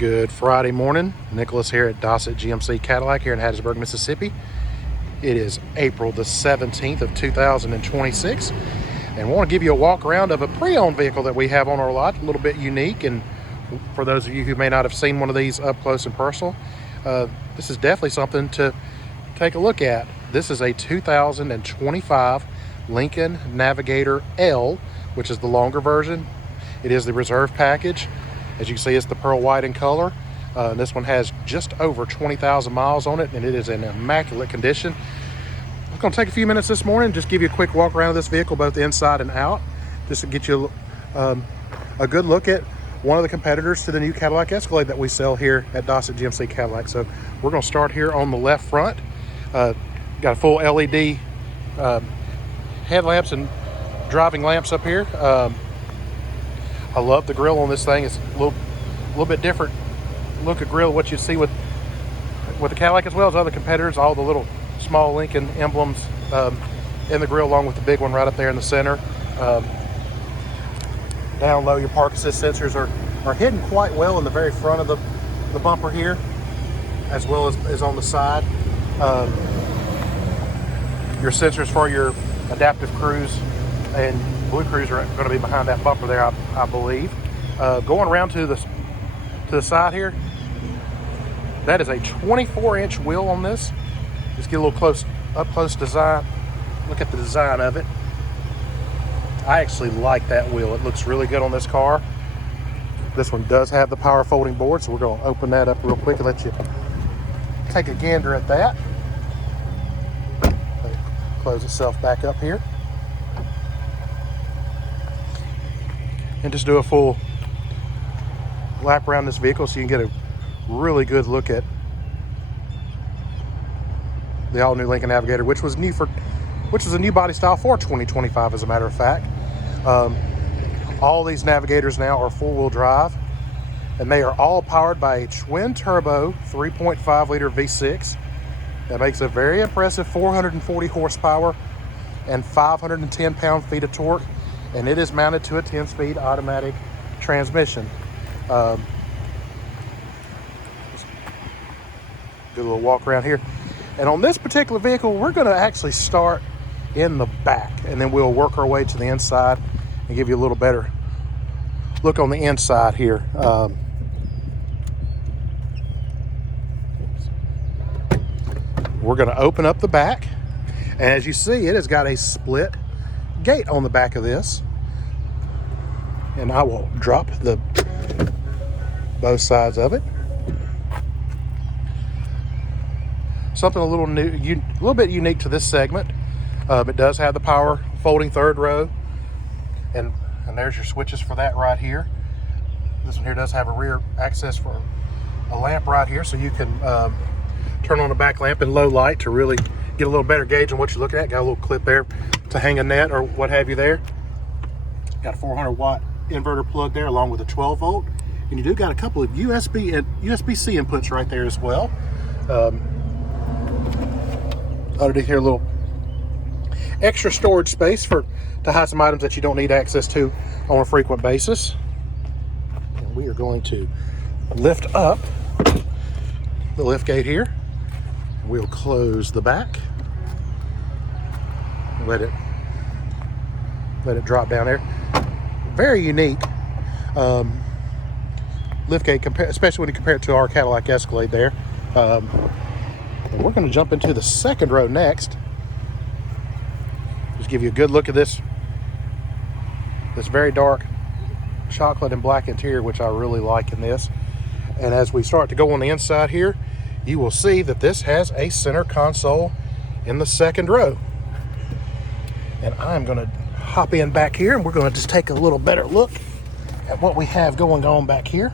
Good Friday morning. Nicholas here at Dossett GMC Cadillac here in Hattiesburg, Mississippi. It is April the 17th of 2026, and I want to give you a walk around of a pre-owned vehicle that we have on our lot, a little bit unique. And for those of you who may not have seen one of these up close and personal, this is definitely something to take a look at. This is a 2025 Lincoln Navigator L, which is the longer version. It is the reserve package. As you can see, it's the pearl white in color. This one has just over 20,000 miles on it, and it is in immaculate condition. I'm going to take a few minutes this morning, just give you a quick walk around of this vehicle, both inside and out, just to get you a good look at one of the competitors to the new Cadillac Escalade that we sell here at Dossett GMC Cadillac. So we're going to start here on the left front. Got a full LED headlamps and driving lamps up here. I love the grill on this thing. It's a little bit different look of grill what you see with the Cadillac, as well as other competitors. All the little small Lincoln emblems in the grill, along with the big one right up there in the center. Down low, your park assist sensors are hidden quite well in the very front of the bumper here, as well as on the side. Your sensors for your adaptive cruise and Blue Cruise are going to be behind that bumper there, I believe. Going around to the side here, that is a 24-inch wheel on this. Just get a little up close design. Look at the design of it. I actually like that wheel. It looks really good on this car. This one does have the power folding board, so we're going to open that up real quick and let you take a gander at that. Let it close itself back up here. And just do a full lap around this vehicle so you can get a really good look at the all-new Lincoln Navigator, which was a new body style for 2025, as a matter of fact. All these Navigators now are four-wheel drive, and they are all powered by a twin-turbo 3.5-liter V6 that makes a very impressive 440 horsepower and 510 pound-feet of torque. And it is mounted to a 10-speed automatic transmission. Do a little walk around here. And on this particular vehicle, we're going to actually start in the back, and then we'll work our way to the inside and give you a little better look on the inside here. We're going to open up the back, and as you see, it has got a split gate on the back of this, and I will drop both sides of it. Something a little new, a little bit unique to this segment. It does have the power folding third row, and there's your switches for that right here. This one here does have a rear access for a lamp right here, so you can turn on the back lamp in low light to really get a little better gauge on what you're looking at. Got a little clip there to hang a net or what have you there. Got a 400 watt inverter plug there, along with a 12 volt. And you do got a couple of USB and USB-C inputs right there as well. Underneath here, a little extra storage space to hide some items that you don't need access to on a frequent basis. And we are going to lift up the lift gate here. We'll close the back. Let it drop down there. Very unique liftgate, especially when you compare it to our Cadillac Escalade there. We're going to jump into the second row next. Just give you a good look at this very dark chocolate and black interior, which I really like in this. And as we start to go on the inside here, you will see that this has a center console in the second row. And I'm going to hop in back here, and we're going to just take a little better look at what we have going on back here.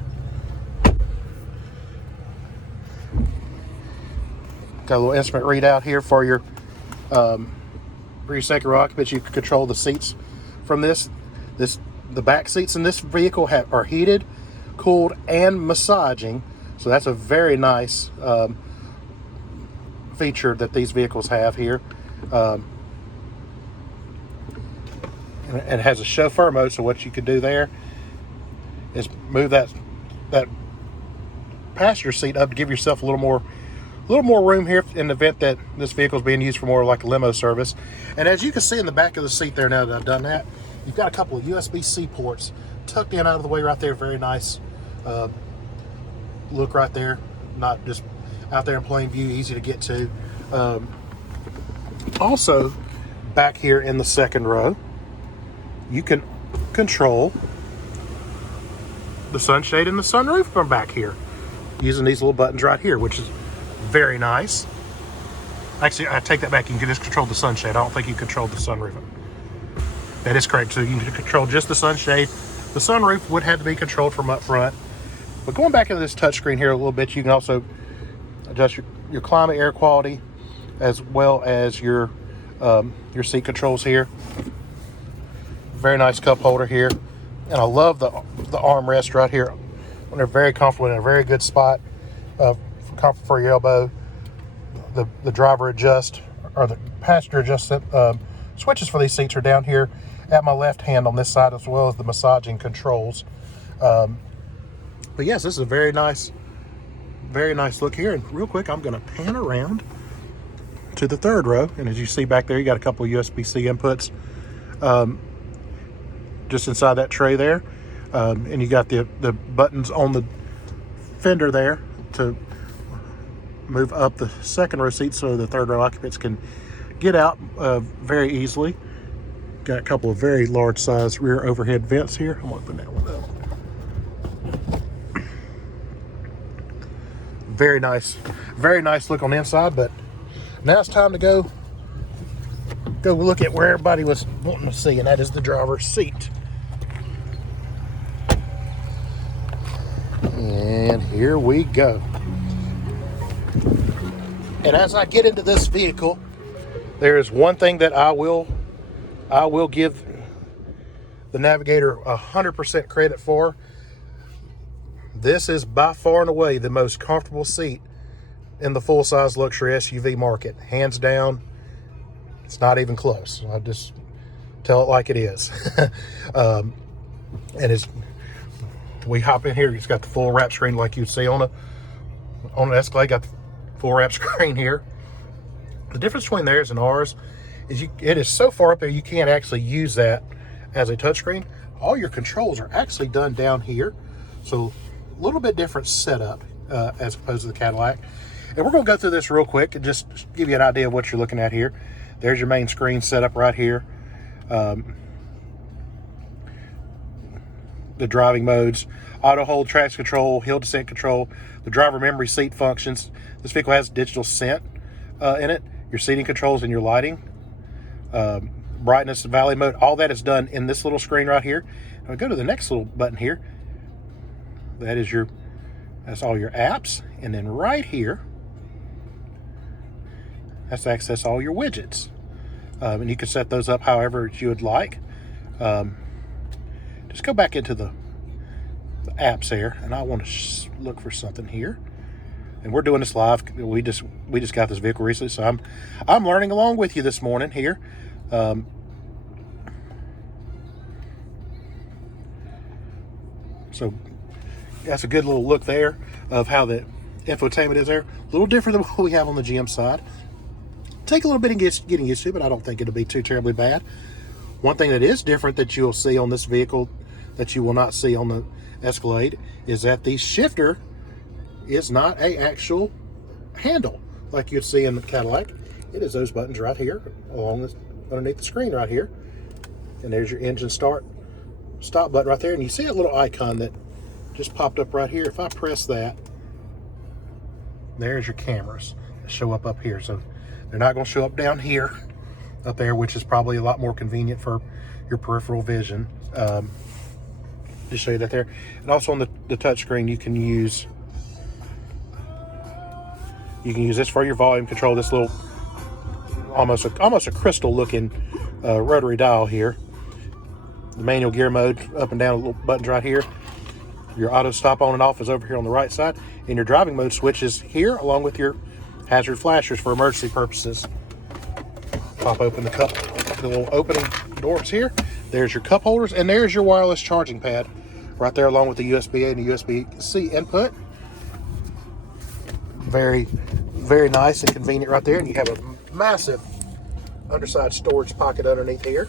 Got a little instrument readout here for your second row occupants. You can control the seats from this. The back seats in this vehicle are heated, cooled, and massaging. So that's a very nice feature that these vehicles have here. And it has a chauffeur mode, so what you can do there is move that passenger seat up to give yourself a little more room here in the event that this vehicle is being used for more like a limo service. And as you can see in the back of the seat there, now that I've done that, you've got a couple of USB-C ports tucked in out of the way right there. Very nice look right there. Not just out there in plain view, easy to get to. Also, back here in the second row, you can control the sunshade and the sunroof from back here using these little buttons right here, which is very nice. Actually, I take that back. You can just control the sunshade. I don't think you control the sunroof. That is correct. So you can control just the sunshade. The sunroof would have to be controlled from up front. But going back into this touchscreen here a little bit, you can also adjust your climate, air quality, as well as your seat controls here. Very nice cup holder here. And I love the armrest right here. When they're very comfortable in a very good spot, comfort for your elbow. The driver adjust, or the passenger adjust switches for these seats are down here at my left hand on this side, as well as the massaging controls. But yes, this is a very nice look here. And real quick, I'm going to pan around to the third row. And as you see back there, you got a couple of USB-C inputs just inside that tray there. And you got the buttons on the fender there to move up the second row seat so the third row occupants can get out very easily. Got a couple of very large size rear overhead vents here. I'm going to open that one up. Very nice look on the inside. But now it's time to go look at where everybody was wanting to see, and that is the driver's seat. And here we go. And as I get into this vehicle, there is one thing that I will give the Navigator 100% credit for. This is by far and away the most comfortable seat in the full-size luxury SUV market. Hands down, it's not even close. I just tell it like it is. And we hop in here, it's got the full wrap screen like you'd see on an Escalade. Got the full wrap screen here. The difference between theirs and ours is it is so far up there you can't actually use that as a touchscreen. All your controls are actually done down here. So a little bit different setup as opposed to the Cadillac. And we're going to go through this real quick and just give you an idea of what you're looking at here. There's your main screen setup right here. The driving modes, auto hold, traction control, hill descent control, the driver memory seat functions. This vehicle has digital scent in it, your seating controls and your lighting, brightness, valley mode, all that is done in this little screen right here. And we go to the next little button here. That's all your apps. And then right here, that's to access all your widgets. And you can set those up however you would like. Just go back into the apps there, and I want to look for something here. And we're doing this live. We just got this vehicle recently, so I'm learning along with you this morning here. So that's a good little look there of how the infotainment is there. A little different than what we have on the GM side. Take a little bit of getting used to, but I don't think it'll be too terribly bad. One thing that is different that you'll see on this vehicle that you will not see on the Escalade is that the shifter is not an actual handle like you'd see in the Cadillac. It is those buttons right here underneath the screen right here. And there's your engine stop button right there. And you see a little icon that just popped up right here. If I press that, there's your cameras that show up here. So they're not going to show up down here, up there, which is probably a lot more convenient for your peripheral vision. Just show you that there. And also on the touch screen, you can use this for your volume control. This little almost a crystal looking rotary dial here. The manual gear mode, up and down, little buttons right here. Your auto stop on and off is over here on the right side, and your driving mode switches here along with your hazard flashers for emergency purposes. Pop open the little opening doors here. There's your cup holders, and there's your wireless charging pad right there along with the USB-A and the USB-C input. very, very nice and convenient right there. And you have a massive underside storage pocket underneath here.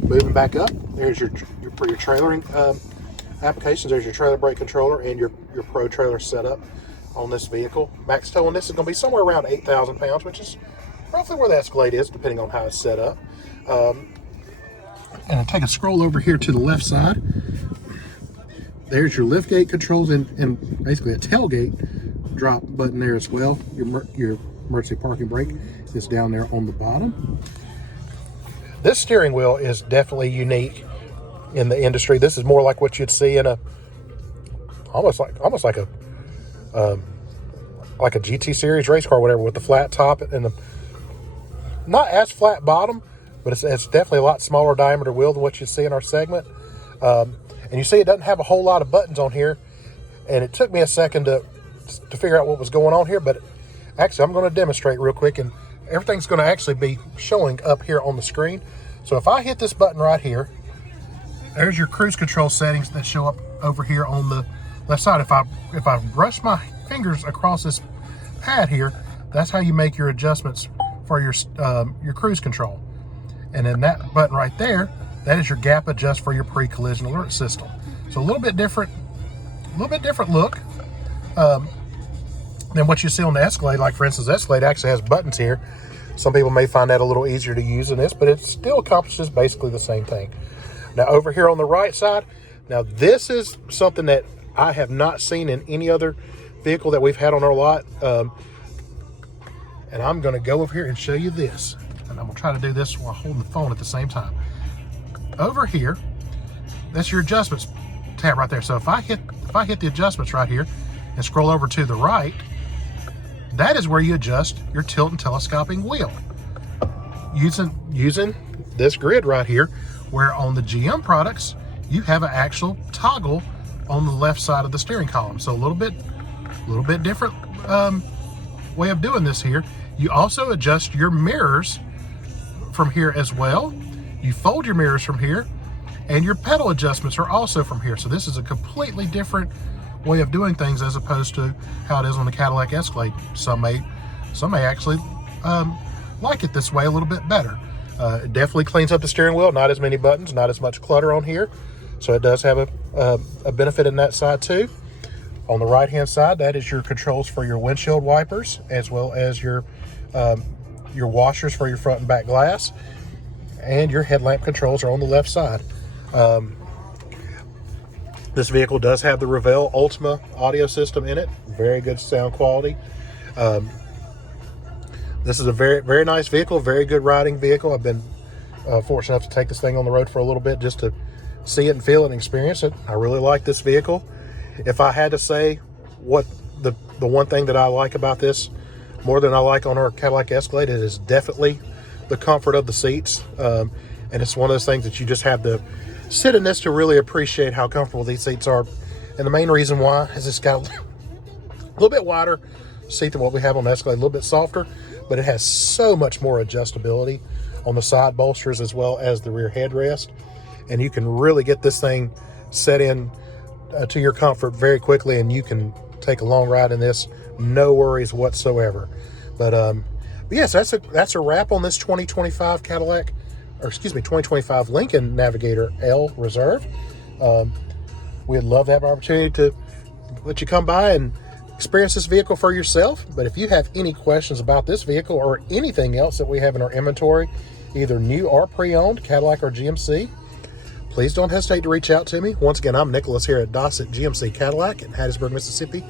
Moving back up, there's your for your trailering applications. There's your trailer brake controller and your Pro trailer setup on this vehicle. Max tow on this is going to be somewhere around 8,000 pounds, which is roughly where the Escalade is, depending on how it's set up. And I take a scroll over here to the left side. There's your liftgate controls and basically a tailgate drop button there as well. Your emergency parking brake is down there on the bottom. This steering wheel is definitely unique in the industry. This is more like what you'd see in a almost like a GT series race car, whatever, with the flat top and the not as flat bottom, but it's definitely a lot smaller diameter wheel than what you see in our segment. And you see it doesn't have a whole lot of buttons on here, and it took me a second to figure out what was going on here, but actually I'm going to demonstrate real quick, and everything's going to actually be showing up here on the screen. So if I hit this button right here, there's your cruise control settings that show up over here on the left side. If I brush my fingers across this pad here, that's how you make your adjustments for your cruise control. And then that button right there, that is your gap adjust for your pre-collision alert system. So a little bit different look than what you see on the Escalade. Like for instance, the Escalade actually has buttons here. Some people may find that a little easier to use than this, but it still accomplishes basically the same thing. Now over here on the right side, now this is something that I have not seen in any other vehicle that we've had on our lot. And I'm gonna go over here and show you this. And I'm gonna try to do this while holding the phone at the same time. Over here, that's your adjustments tab right there. So if I hit the adjustments right here and scroll over to the right, that is where you adjust your tilt and telescoping wheel. Using this grid right here, where on the GM products, you have an actual toggle on the left side of the steering column. So a little bit different way of doing this here. You also adjust your mirrors from here as well. You fold your mirrors from here, and your pedal adjustments are also from here. So this is a completely different way of doing things as opposed to how it is on the Cadillac Escalade. Some may actually like it this way a little bit better. It definitely cleans up the steering wheel. Not as many buttons, not as much clutter on here. So it does have a benefit in that side too. On the right hand side, that is your controls for your windshield wipers, as well as your washers for your front and back glass. And your headlamp controls are on the left side. This vehicle does have the Revell Ultima audio system in it. Very good sound quality. This is a very, very nice vehicle, very good riding vehicle. I've been fortunate enough to take this thing on the road for a little bit just to see it and feel it and experience it. I really like this vehicle. If I had to say what the one thing that I like about this more than I like on our Cadillac Escalade, it is definitely the comfort of the seats. And it's one of those things that you just have to sit in this to really appreciate how comfortable these seats are. And the main reason why is it's got a little bit wider seat than what we have on the Escalade, a little bit softer, but it has so much more adjustability on the side bolsters as well as the rear headrest. And you can really get this thing set in to your comfort very quickly, and you can take a long ride in this, no worries whatsoever. But yes, that's a wrap on this 2025 2025 Lincoln Navigator L Reserve. We'd love to have an opportunity to let you come by and experience this vehicle for yourself. But if you have any questions about this vehicle or anything else that we have in our inventory, either new or pre-owned, Cadillac or GMC, please don't hesitate to reach out to me. Once again, I'm Nicholas here at Dossett GMC Cadillac in Hattiesburg, Mississippi.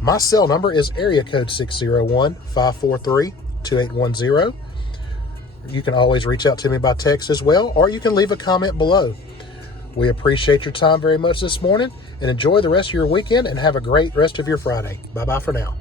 My cell number is area code 601-543-2810. You can always reach out to me by text as well, or you can leave a comment below. We appreciate your time very much this morning, and enjoy the rest of your weekend and have a great rest of your Friday. Bye-bye for now.